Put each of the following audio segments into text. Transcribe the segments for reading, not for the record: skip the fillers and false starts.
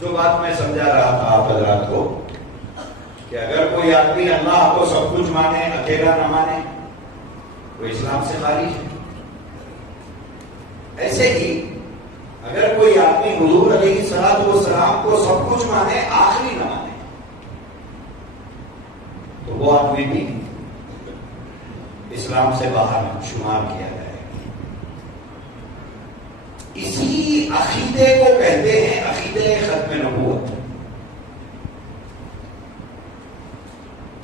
जो बात मैं समझा रहा था आप हजरात को कि अगर कोई आदमी अल्लाह को सब कुछ माने, अकेला न माने, वो इस्लाम से खारिज है। ऐसे ही अगर कोई आदमी हुजूर अलैहिस्सलातु वस्सलाम को सब कुछ माने, आखिरी न माने, तो वो आदमी भी इस्लाम से बाहर शुमार किया जाएगा। इसी अकीदे को कहते हैं अकीदे खत्म नबूवत।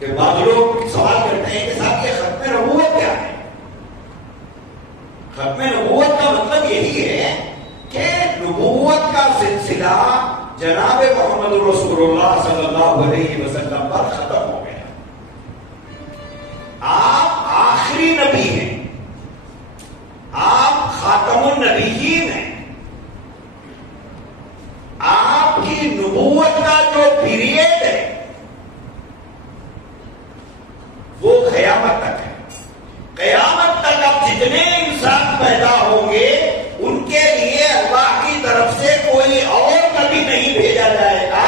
कि बाद लोग सवाल करते हैं कि साहब ये खत्म नबूवत क्या है? खत्म नबूवत का मतलब यही है कि नबूवत का सिलसिला जनाब मोहम्मद रसूलुल्लाह सल्लल्लाहु अलैहि वसल्लम पर खत्म हो गया। आप आखिरी नबी हैं, आप खातमुन नबीयीन हैं। आपकी नबूवत का जो पीरियड है वो क़यामत तक है। क़यामत तक अब जितने इंसान पैदा होंगे उनके लिए अल्लाह की तरफ से कोई और नबी नहीं भेजा जाएगा।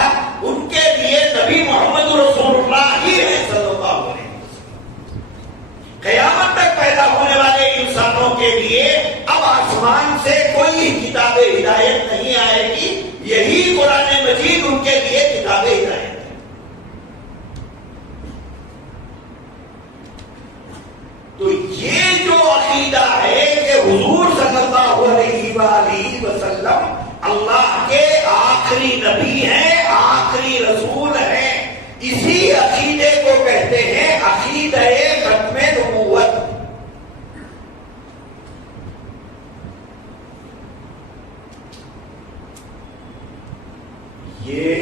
उनके लिए नबी मोहम्मद रसूलुल्लाह ही है सल्लल्लाहु अलैहि वसल्लम। क़यामत तक पैदा होने वाले इंसानों के लिए अब आसमान से कोई किताब हिदायत नहीं आएगी। यही कुरान मजीद उनके लिए किताब हिदायत है। तो ये जो अकीदा है कि हुजूर सल्लल्लाहु अलैहि वसल्लम अल्लाह के आखिरी नबी हैं, आखिरी रसूल हैं, इसी अकीदे को कहते हैं अकीदे खत्मे नबूवत। ये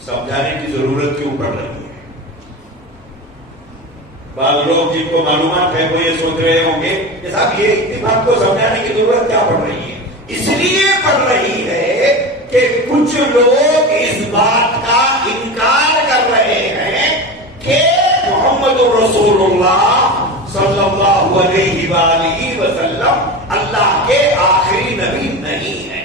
समझाने की जरूरत क्यों पड़ रही है? बाद लोग जिनको मालूमात है वो ये सोच रहे होंगे कि साहब ये इतनी बात को समझाने की जरूरत क्या पड़ रही है? इसलिए पड़ रही है कि कुछ लोग इस बात का इनकार कर रहे हैं कि मोहम्मद रसूलुल्लाह सल्लल्लाहु अलैहि वसल्लम अल्लाह के आखिरी नबी नहीं है।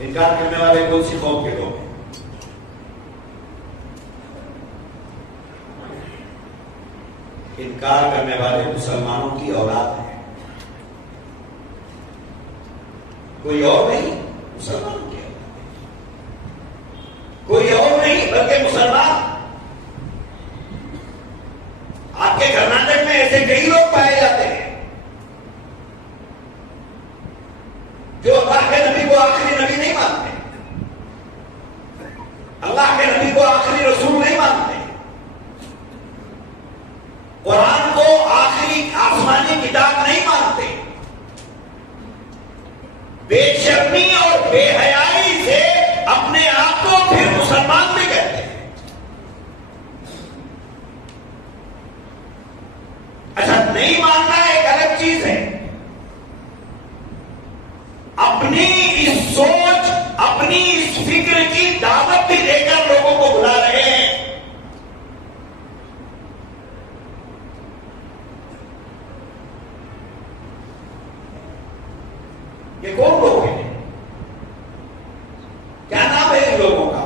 इनकार करने वाले कौन सी कौम के लोग हैं? इनकार करने वाले मुसलमानों की औलाद है, कोई और नहीं, मुसलमानों की औलाद है, कोई और नहीं बल्कि मुसलमान। आपके कर्नाटक में ऐसे कई लोग पाए जाते हैं जो अल्लाह के नबी को आखिरी नबी नहीं मानते, अल्लाह के नबी को आखिरी रसूल नहीं मानते, कुरान को आखिरी आसमानी किताब नहीं मानते। बेशर्मी और बेहयाई से अपने आप को फिर मुसलमान भी कहते हैं। अच्छा, नहीं मानना एक अलग चीज है, अपनी इस सोच, अपनी इस फिक्र की दावत भी देकर लोगों को बुला रहे हैं। ये कौन लोग हैं? क्या नाम है इन लोगों का?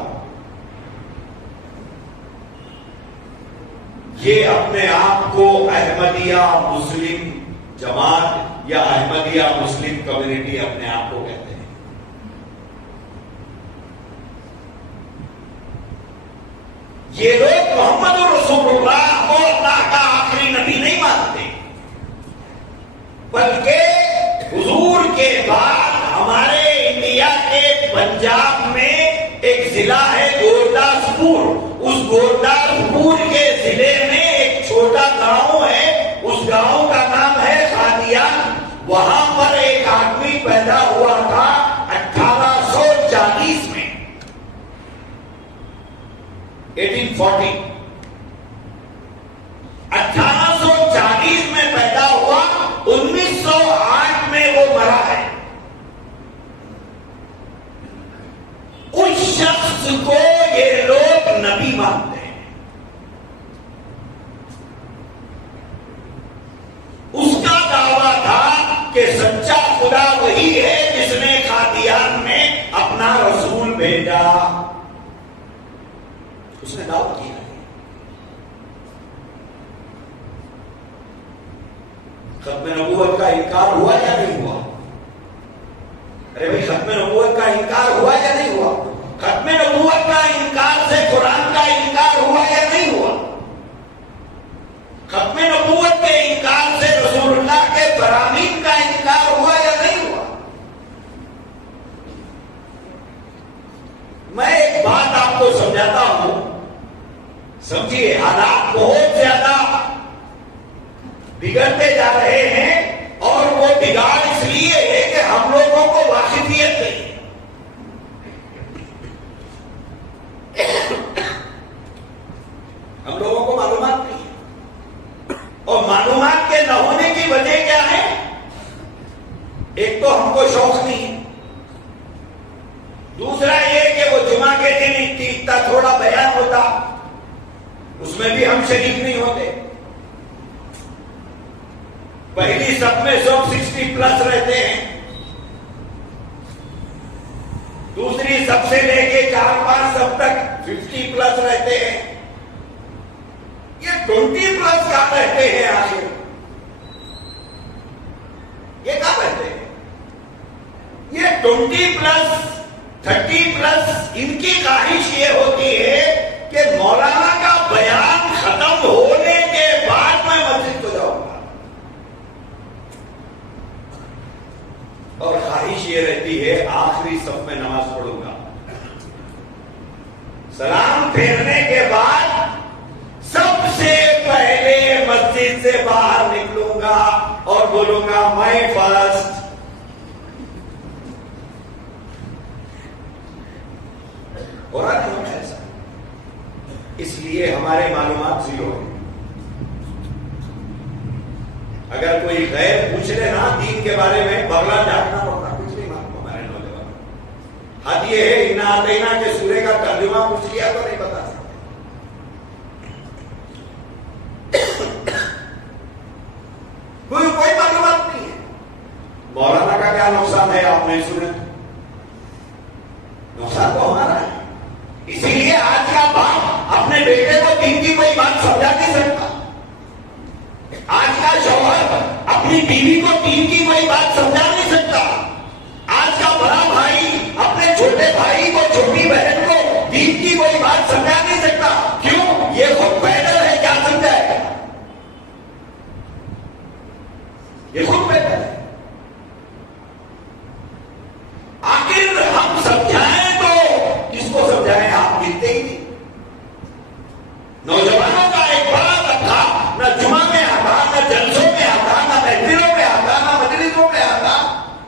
ये अपने आप को अहमदिया मुस्लिम जमात या अहमदिया मुस्लिम कम्युनिटी अपने आप को कहते हैं। ये लोग मोहम्मद रसूलुल्लाह को अल्लाह का आखिरी नबी नहीं मानते, बल्कि हुजूर के बाद हमारे इंडिया के पंजाब में एक जिला है गुरदासपुर। उस गुरदासपुर के जिले में एक छोटा गांव है, उस गांव का नाम है कादियान। वहां पर एक आदमी पैदा हुआ था 1840 में, 1840। 1840 में पैदा हुआ, 1908 में वो मरा है। उस शख्स को ये लोग नबी मानते हैं। खुदा वही है जिसने कादियान में अपना रसूल भेजा। उसने दावा किया। खत्म नबूवत का इनकार हुआ या नहीं हुआ? अरे भाई, खत्म नबूवत का इनकार हुआ या नहीं हुआ? खत्म नबूवत का इनकार से कुरान का इनकार हुआ या नहीं हुआ? खत्म नबूवत के इनकार से रसूलुल्लाह के फरामीन का इनकार हुआ या नहीं हुआ? मैं एक बात आपको समझाता हूं, समझिए। हालात बहुत ज्यादा बिगड़ते जा रहे हैं और वो बिगाड़ इसलिए है कि हम लोगों को वाकिफियत नहीं। हम लोगों को मालूमात नहीं है, और मालूमात के न होने की वजह क्या है? एक तो हमको शौक नहीं है, दूसरा ये कि वो जुमा के दिन इतना थोड़ा बयान होता, उसमें भी हम शरीक नहीं होते। पहली सब में सब 60 प्लस रहते हैं, दूसरी सबसे लेके 4-5 सब तक 50 प्लस रहते हैं। ये 20 प्लस कहां रहते हैं आखिर? ये कहां रहते हैं? ये 20 प्लस 30 प्लस इनकी ख्वाहिश ये होती है कि मौलाना का बयान खत्म होने के बाद मैं मस्जिद को जाऊंगा, और ख्वाहिश ये रहती है आखिरी सब में नमाज पढ़ूंगा। सलाम फेरने के बाद सबसे पहले मस्जिद से बाहर निकलूंगा और बोलूंगा मैं फर्स्ट। और आज हम ऐसा, इसलिए हमारे मालूमात जीरो है। अगर कोई गैर पूछ ले ना दीन के बारे में, बगला झाड़ना पड़ता, कुछ नहीं मालूम हमारे नौजवान। हद ये है, इन्ना आतना के सूर्य का तर्जुमा पूछ लिया तो नहीं बता सकते। कोई मालूमात नहीं है। मौलाना का क्या नुकसान है आप नहीं सुने? नुकसान तो हमारा है। इसीलिए आज का बाप अपने बेटे को दीन की कोई बात समझा नहीं सकता। आज का शौहर अपनी बीवी को दीन की कोई बात समझा नहीं सकता। आज का बड़ा भाई अपने छोटे भाई को, छोटी बहन को दीन की कोई बात समझा नहीं सकता। क्यों? ये खुद पैदल है, क्या समझाएगा? ये खुद पैदल है। आखिर हम समझाएं तो किसको समझाएं? आप मिलते ही नहीं। नौजवानों का एक बड़ा तबका न जुमा में आता, न जलसों में आता, न महफिलों में आता, न मजलिसों में आता।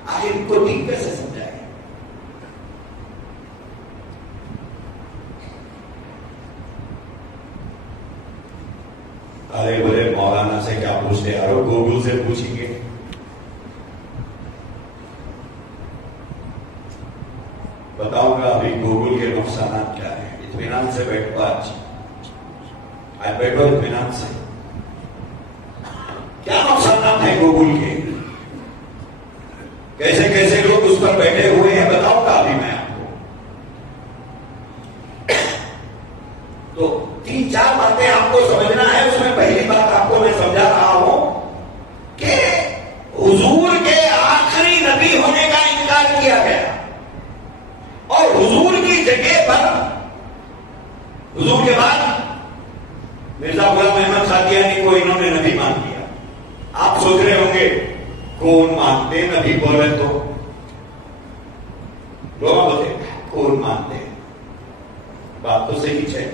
आखिर इनको दीन कैसे समझाएं? अरे बोले मौलाना से क्या पूछते यार, गूगल से पूछेंगे। बताऊंगा अभी गूगल के नुकसान क्या है। इत्मीनान से बैठो, आज बैठो इत्मीनान से। क्या नुकसान है गूगल के? कैसे कैसे लोग उस पर बैठे हुए हैं बताऊंगा अभी मैं आपको। तो 3-4 बातें आपको समझना है। उसमें पहली बात आपको मैं समझा रहा हूं कि हुजूर के आखिरी नबी होने का इनकार किया गया, और हुजूर की जगह पर, हुजूर के बाद मिर्जा गुलाम अहमद कादियानी को इन्होंने नबी मान लिया। आप सोच रहे होंगे कौन मानते नबी बोले तो? लोग बोलते कौन मानते? बात तो सही है,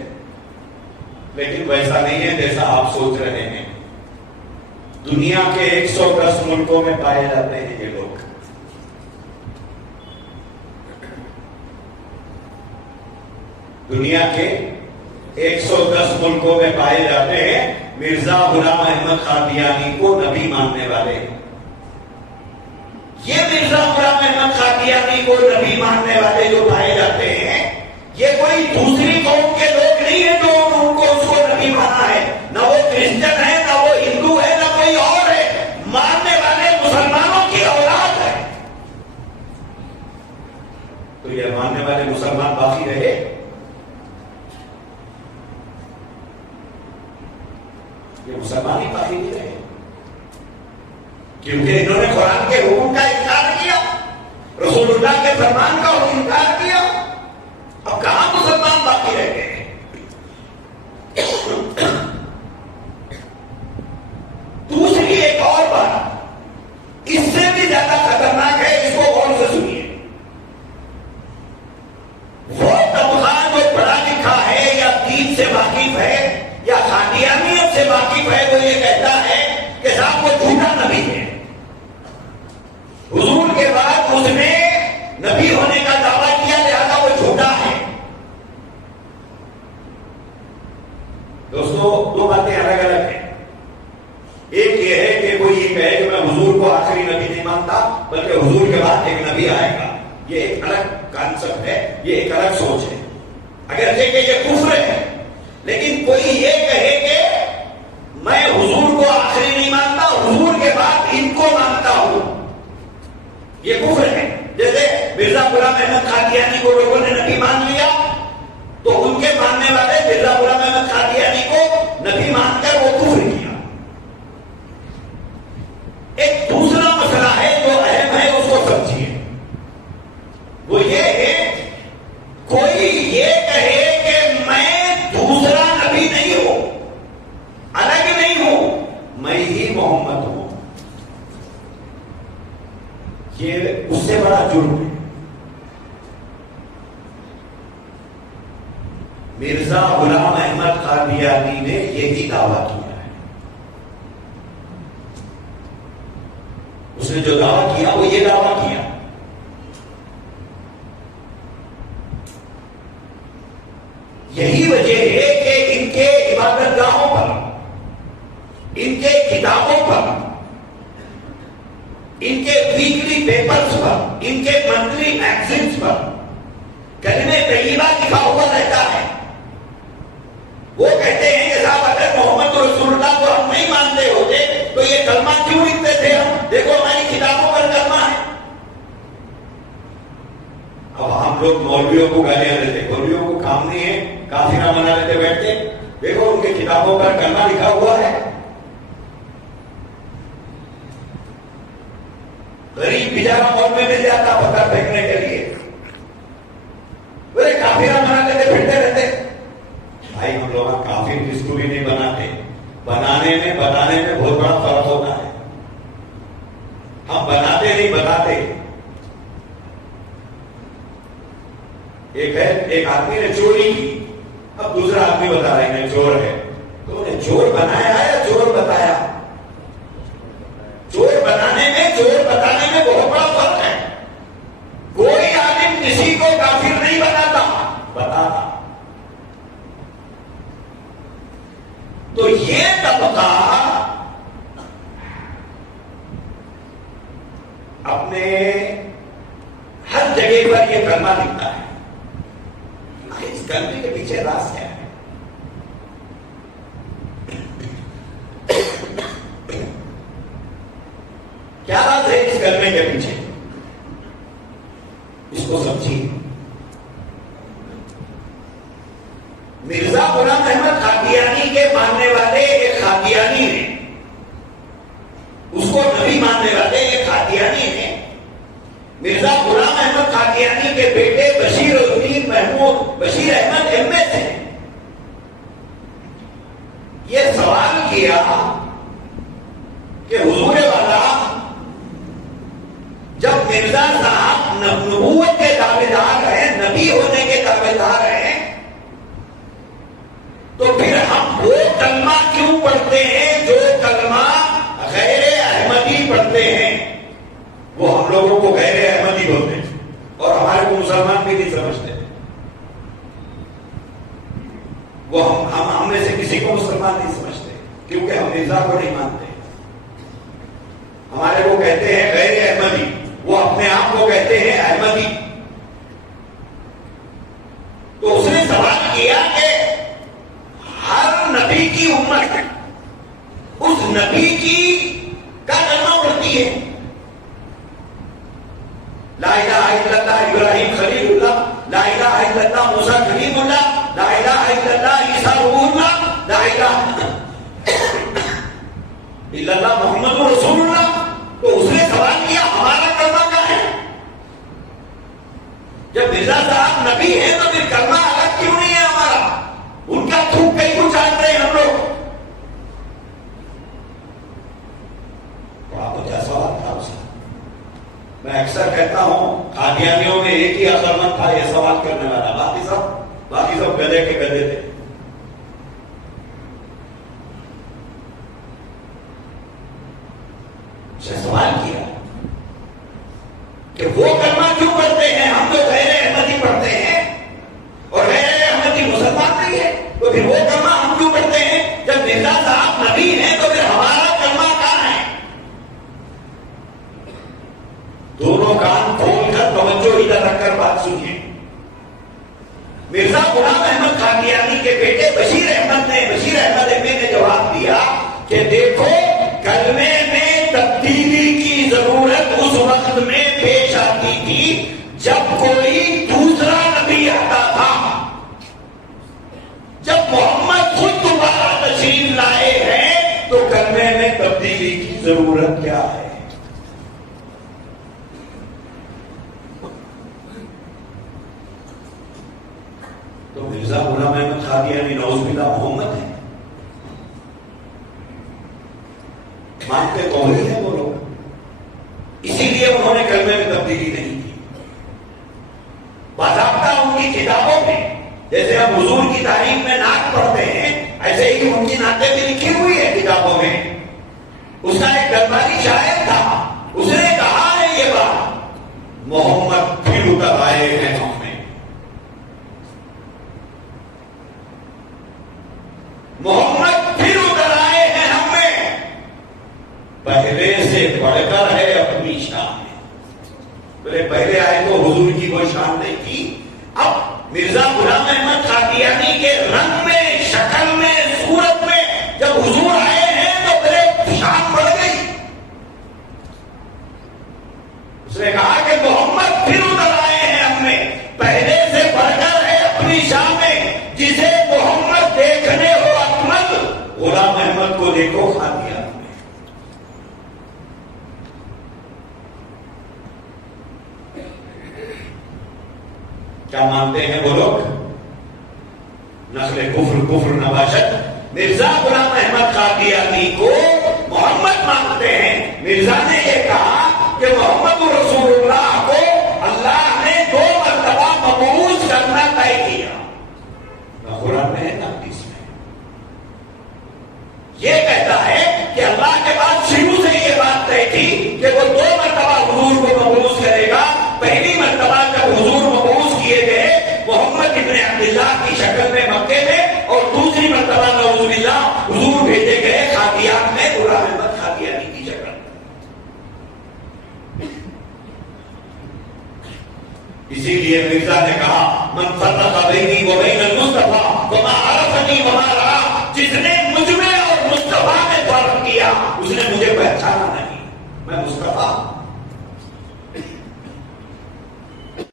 लेकिन वैसा नहीं है जैसा आप सोच रहे हैं। दुनिया के 110 मुल्कों में पाए जाते हैं ये लोग। दुनिया के 110 मुल्कों में पाए जाते हैं मिर्जा गुलाम अहमद कादियानी को नबी मानने वाले। ये मिर्जा गुलाम अहमद कादियानी को नबी मानने वाले जो पाए जाते हैं, ये कोई दूसरी कौम के लोग नहीं है जो उनको उसको नबी माना है। ना वो क्रिश्चियन है, ना वो हिंदू है, ना कोई और है। मानने वाले मुसलमानों की औलाद है। गुस्ताखी नहीं रहे, क्योंकि इन्होंने कुरान के हुक्म का इनकार किया, रसूलुल्लाह के फरमान का इनकार किया। अब कहां मुसलमान बाकी रह गए? दूसरी एक और बात इससे भी ज्यादा खतरनाक है, इसको गौर से सुनिए। वो तबका जो पढ़ा लिखा है या दीन से वाकिफ है या कादियानियत से वाकिफ है, वो ये कहता है कि साहब वो झूठा नबी है, हुजूर के बाद उसने नबी होने का दावा किया, लिहाजा वो झूठा है। दोस्तों, दो बातें अलग अलग हैं। एक ये है कि कोई ये कहे कि मैं हुजूर को आखिरी नबी नहीं मानता, बल्कि हुजूर के बाद एक नबी आएगा, ये एक अलग कॉन्सेप्ट है, ये एक अलग सोच है। अगर ये कुफ्र है, लेकिन कोई ये कहे कि मैं हुजूर को आखिरी नहीं मानता, हुजूर के बाद इनको मानता हूं, ये कुफ्र है। जैसे मिर्जा गुलाम अहमद कादियानी को लोगों ने नबी मान लिया, तो उनके मानने वाले मिर्जा गुलाम अहमद कादियानी को नबी मानकर वो कुफ्र किया। एक दूसरा मसला है जो अहम है, उसको समझिए। वो ये है, कोई ये कहे कि मैं दूसरा नबी नहीं हूं, अलग नहीं हूं, मैं ही मोहम्मद हूं, ये उससे बड़ा जुर्म है। मिर्जा गुलाम अहमद कादियानी ने यही दावा किया है। उसने जो दावा किया वो ये दावा किया। यही वजह है कि इनके इबादतगाहों पर, इनके किताबों पर, इनके वीकली पेपर्स पर, इनके मंथली मैगजीन्स पर कलमे तय्यबा लिखा हुआ रहता है। वो कहते हैं कि साहब अगर मोहम्मद रसूलुल्लाह को हम नहीं मानते होते तो ये कलमा क्यों लिखते थे हम? देखो हमारी किताबों पर कलमा है। अब हम लोग मौलवियों को गालियां देते, मौलवियों को काम नहीं है, काफिरा बना लेते बैठते, देखो उनकी किताबों पर कलमा लिखा हुआ है। गरीब बेचारा मौत में मिल जाता पत्थर फेंकने के लिए, बोले काफिरा बना लेते फिरते रहते। भाई हम लोग काफिर किसको भी नहीं बनाते, बनाने में बताने में बहुत बड़ा फर्क होता है। हम बनाते नहीं बताते। एक आदमी ने चोरी की, अब दूसरा आदमी बता रहा है चोर है, तो उन्हें चोर बनाया या चोर बताया? चोर बनाने में, चोर बताने में बहुत बड़ा फर्क है। कोई आदमी किसी को काफिर नहीं बनाता, बताता। तो ये तबका अपने हर जगह पर ये कलमा लिखता है। इस कलमे के पीछे राज क्या है? क्या राज है इस कलमे के पीछे? इसको समझिए। मिर्जा गुलाम अहमद कादियानी के मानने वाले एक कादियानी ने, उसको नबी मानने वाले एक कादियानी ने मिर्जा गुलाम अहमद कादियानी के बेटे बशीर उद्दीन महमूद बशीर अहमद एमए से यह सवाल किया कि हुजूर वाला जब मिर्जा साहब नबूवत के दावेदार हैं, नबी होने के दावेदार हैं, तो फिर हम वो कलमा क्यों पढ़ते हैं जो कलमा गैर अहमदी पढ़ते हैं? वो हम लोगों को गैर अहमदी बोलते हैं और हमारे को मुसलमान भी नहीं समझते। वो हम में से किसी को मुसलमान नहीं समझते, क्योंकि हम मिर्जा को नहीं मानते। हमारे को कहते हैं गैर अहमदी, वो अपने आप को कहते हैं अहमदी। तो उसने सवाल किया कि हर नबी की उम्मत उस नबी की का कलमा पढ़ती है, ला इलाहा इल्लल्लाह इब्राहिम खलीलुल्लाह, ला इलाहा इल्लल्लाह मूसा कलीमुल्लाह, ला इलाहा इल्लल्लाह ईसा रूहुल्लाह, ला इलाहा इल्लल्लाह मोहम्मद रसूलुल्लाह। तो उसने सवाल किया हमारा कलमा क्या है? जब मिर्जा साहब नबी है तो फिर कलमा अलग क्यों नहीं है हमारा? उनका थूक कहीं को जान रहे हैं हम लोग। बड़ा अच्छा सवाल था उसका। मैं अक्सर कहता हूं कादियानियों में एक ही अकलमंद था यह सवाल करने वाला, बाकी सब गधे के गधे थे। सवाल किया कि वो कलमा क्यों पढ़ते हैं? हम तो गैर अहमदी पढ़ते हैं और गैर अहमदी मुसलमान नहीं है, तो फिर वो कलमा हम क्यों पढ़ते हैं? जब मिर्जा साहब नबी हैं तो फिर हमारा कलमा कहां है? दोनों कान खोलकर तवज्जो इधर रखकर बात सुनिए। मिर्जा गुलाम अहमद कादियानी के बेटे बशीर अहमद एमए ने जवाब दिया कि देखो कलमे में तब्दीली की जरूरत उस वक्त में पेश आती थी जब कोई दूसरा नबी आता था। जब मोहम्मद खुद दोबारा तशरीफ लाए हैं तो कलमे में तब्दीली की जरूरत क्या है? तो मिर्जा गुलाम अहमद कादियानी नौजुबिल्लाह मोहम्मद है, मानते कौन है वो लोग, इसीलिए उन्होंने कलमे में तब्दीली नहीं की। बाकायदा उनकी किताबों में जैसे हम हुजूर की तारीफ में नात पढ़ते हैं ऐसे ही उनकी नातें भी लिखी हुई है किताबों में। उसका एक दरबारी शायर था, उसने कहा है ये बात, मोहम्मद फिर उतर आए हैं हमें। मोहम्मद फिर उतर आए हैं हमें, पहले से बढ़कर है अपनी शान में। बोले पहले आए तो हुजूर की कोई शान नहीं थी, अब मिर्जा गुलाम अहमद कादियानी के रंग में, शक्ल में, सूरत में जब हुजूर आए हैं तो फिर शान बढ़ गई। उसने कहा कि मोहम्मद फिर उतर आए हैं हमें, पहले से बढ़कर है अपनी शान में। जिसे मोहम्मद देखने हो अकमल, गुलाम अहमद को देखो कादियानी। क्या मानते हैं वो लोग? नस्ल कुफ्र नवाशत। मिर्जा गुलाम अहमद कादियानी को मोहम्मद मानते हैं। मिर्जा ने ये कहा कि मोहम्मद रसूलुल्लाह को अल्लाह ने 2 मरतबा मबूस करना तय किया, ना कुरान में है ना हदीस में। ये कहता है कि अल्लाह के बाद शुरू से ये बात तय थी कि वो 2 मरतबा हुजूर को मबूस करेगा। पहली मरतबा जब हुजूर मबूस किए गए मोहम्मद इब्ने अब्दुल्लाह की शक्ल में मक्के में, और दूसरी मरतबा नऊजुबिल्लाह हुजूर भेजे गए कादियान में गुलाम अहमद कादियानी की शक्ल। इसीलिए मिर्जा ने कहा मन फर्रक़ बैनी व